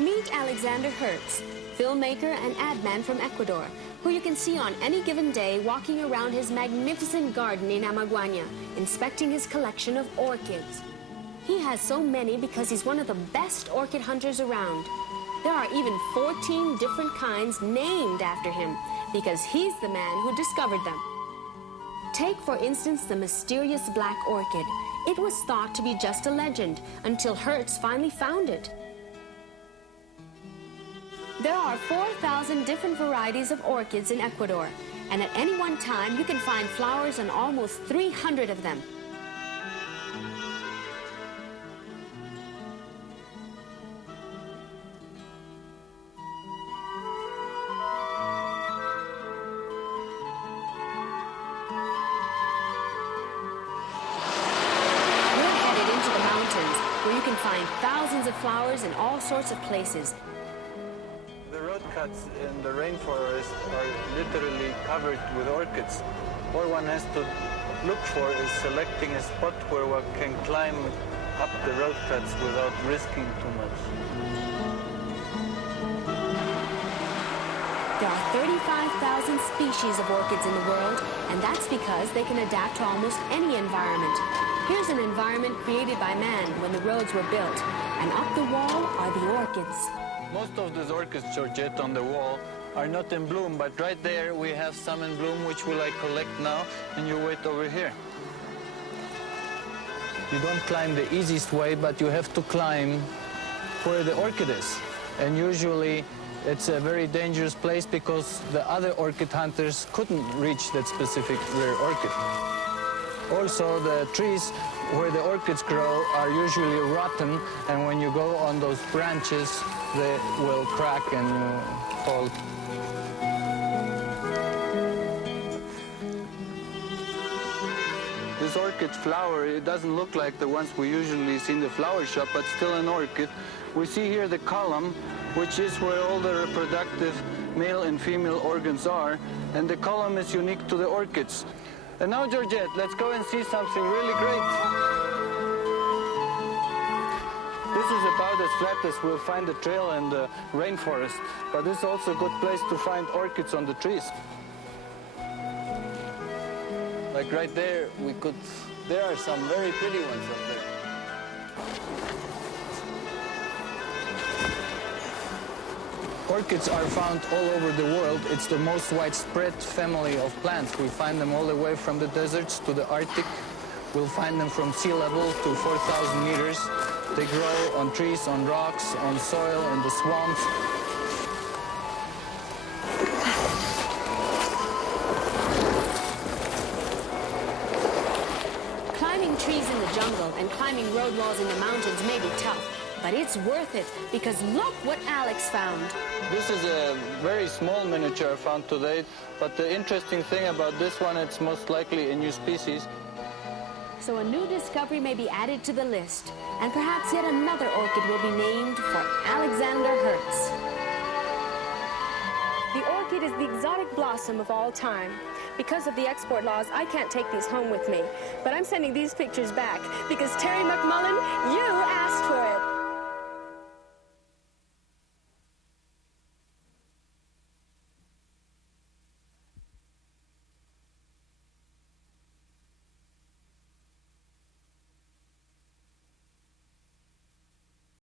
Meet Alexander Hertz, filmmaker and ad man from Ecuador, who you can see on any given day walking around his magnificent garden in Amaguaña, inspecting his collection of orchids. He has so many because he's one of the best orchid hunters around. There are even 14 different kinds named after him because he's the man who discovered them. Take, for instance, the mysterious Black Orchid. It was thought to be just a legend until Hertz finally found it. There are 4,000 different varieties of orchids in Ecuador, and at any one time you can find flowers on almost 300 of them. Where you can find thousands of flowers in all sorts of places. The road cuts in the rainforest are literally covered with orchids. All one has to look for is selecting a spot where one can climb up the road cuts without risking too much. There are 35,000 species of orchids in the world, and that's because they can adapt to almost any environment. Here's an environment created by man when the roads were built, and up the wall are the orchids. Most of these orchids, Georgette, on the wall are not in bloom, but right there we have some in bloom which will I collect now, and you wait over here. You don't climb the easiest way, but you have to climb where the orchid is. And usually it's a very dangerous place because the other orchid hunters couldn't reach that specific rare orchid. Also, the trees where the orchids grow are usually rotten, and when you go on those branches, they will crack and you fall. This orchid flower, it doesn't look like the ones we usually see in the flower shop, but still an orchid. We see here the column, which is where all the reproductive male and female organs are, and the column is unique to the orchids. And now, Georgette, let's go and see something really great. This is about as flat as we'll find the trail in the rainforest, but this is also a good place to find orchids on the trees. Like right there, there are some very pretty ones up there. Orchids are found all over the world. It's the most widespread family of plants. We find them all the way from the deserts to the Arctic. We'll find them from sea level to 4,000 meters. They grow on trees, on rocks, on soil, in the swamps. Climbing trees in the jungle and climbing road walls in the mountains may be tough, but it's worth it because look what Alex found. This is a very small miniature I found today, but the interesting thing about this one, it's most likely a new species. So a new discovery may be added to the list, and perhaps yet another orchid will be named for Alexander Hertz. The orchid is the exotic blossom of all time. Because of the export laws, I can't take these home with me, but I'm sending these pictures back because Terry McMullen, you asked for it.